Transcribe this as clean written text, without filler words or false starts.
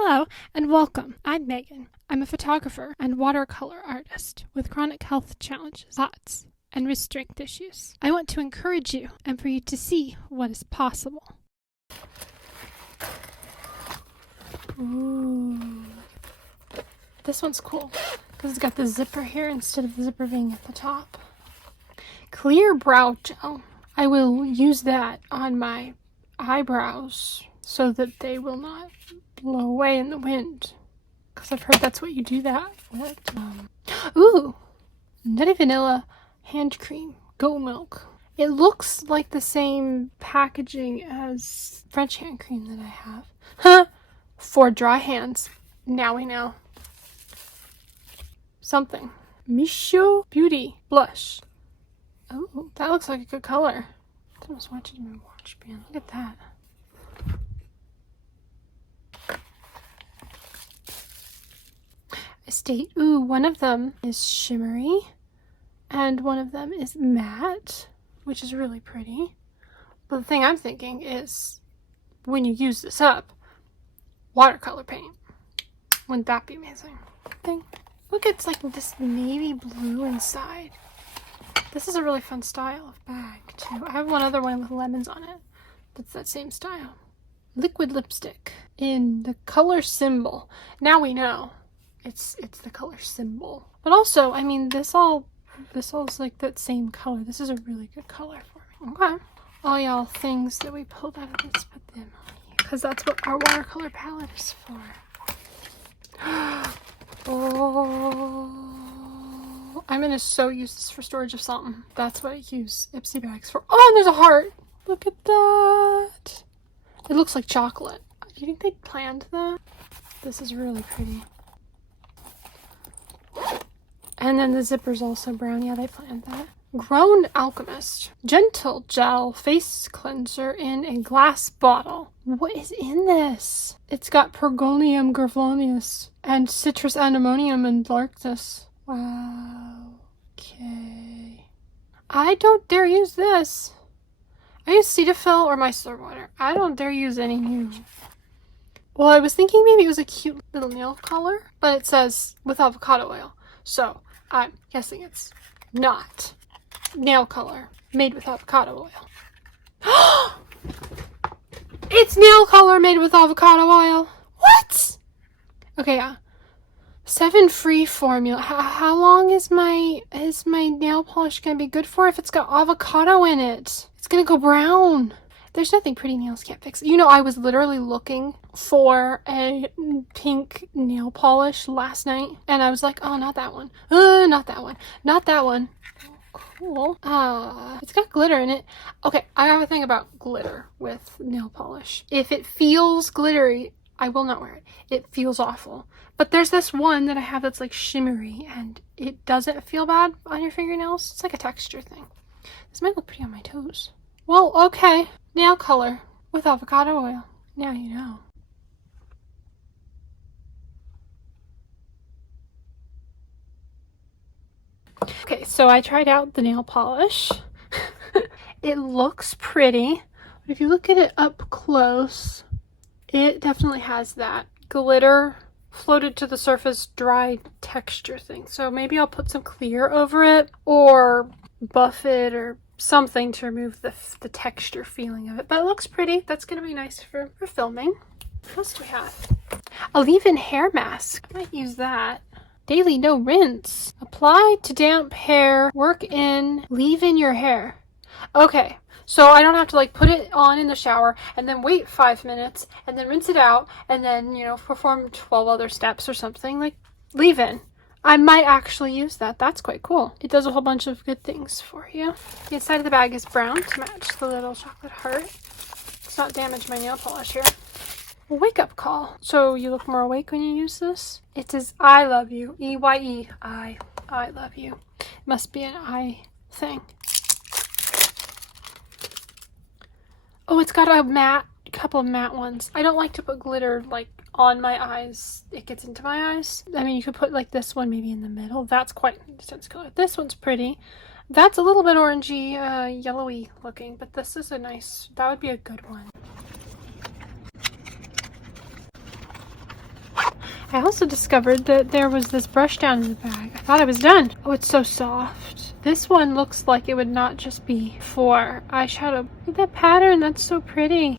Hello and welcome. I'm Megan. I'm a photographer and watercolor artist with chronic health challenges, POTS, and restrict issues. I want to encourage you and for you to see what is possible. Ooh. This one's cool because it's got the zipper here instead of the zipper being at the top. Clear brow gel. I will use that on my eyebrows so that they will not blow away in the wind, because I've heard that's what you do that with. Ooh, Nutty Vanilla hand cream, goat milk. It looks like the same packaging as French hand cream that I have. Huh? For dry hands. Now we know. Something. Micho Beauty blush. Oh, that looks like a good color. I was watching my watch band. Look at that. Estate. Ooh, one of them is shimmery and one of them is matte, which is really pretty. But the thing I'm thinking is, when you use this up, watercolor paint. Wouldn't that be amazing? Look, it's like this navy blue inside. This is a really fun style of bag too. I have one other one with lemons on it that's that same style. Liquid lipstick in the color symbol. Now we know. It's the color symbol. But also, I mean, this all is like that same color. This is a really good color for me. Okay. All y'all things that we pulled out of this, put them on here. Because that's what our watercolor palette is for. Oh, I'm going to so use this for storage of something. That's what I use Ipsy bags for. Oh, and there's a heart. Look at that. It looks like chocolate. Do you think they planned that? This is really pretty. And then the zipper's also brown. Yeah, they planned that. Grown Alchemist. Gentle Gel Face Cleanser in a glass bottle. What is in this? It's got Pergonium graveolens and Citrus Anemonium and Larctus. Wow. Okay. I don't dare use this. I use Cetaphil or micellar water. I don't dare use any new. Well, I was thinking maybe it was a cute little nail color, but it says with avocado oil. So I'm guessing it's not nail color made with avocado oil. It's nail color made with avocado oil. What? Okay, yeah. 7 free formula. How long is my nail polish gonna be good for if it's got avocado in it? It's gonna go brown. There's nothing pretty nails can't fix. You know, I was literally looking for a pink nail polish last night, and I was like, oh, not that one. Not that one. Not that one. Cool. It's got glitter in it. Okay, I have a thing about glitter with nail polish. If it feels glittery, I will not wear it. It feels awful. But there's this one that I have that's like shimmery, and it doesn't feel bad on your fingernails. It's like a texture thing. This might look pretty on my toes. Well, okay. Nail color with avocado oil. Now you know. Okay, so I tried out the nail polish. It looks pretty, but if you look at it up close, it definitely has that glitter floated to the surface dry texture thing. So maybe I'll put some clear over it or buff it or something to remove the texture feeling of it. But it looks pretty. That's going to be nice for filming. What else do we have? A leave-in hair mask. I might use that. Daily no rinse. Apply to damp hair. Work in. Leave in your hair. Okay. So I don't have to like put it on in the shower and then wait 5 minutes and then rinse it out and then, you know, perform 12 other steps or something. Like, leave in. I might actually use that. That's quite cool. It does a whole bunch of good things for you. The inside of the bag is brown to match the little chocolate heart. Let's not damage my nail polish here. A wake-up call. So you look more awake when you use this? It says, I love you. E-Y-E. I love you. It must be an I thing. Oh, it's got a couple of matte ones. I don't like to put glitter like on my eyes. It gets into my eyes. I mean, you could put like this one maybe in the middle. That's quite an intense color. This one's pretty. That's a little bit orangey, yellowy looking, but this is a nice, that would be a good one. I also discovered that there was this brush down in the bag. I thought I was done. Oh, it's so soft. This one looks like it would not just be for eyeshadow. Look at that pattern. That's so pretty.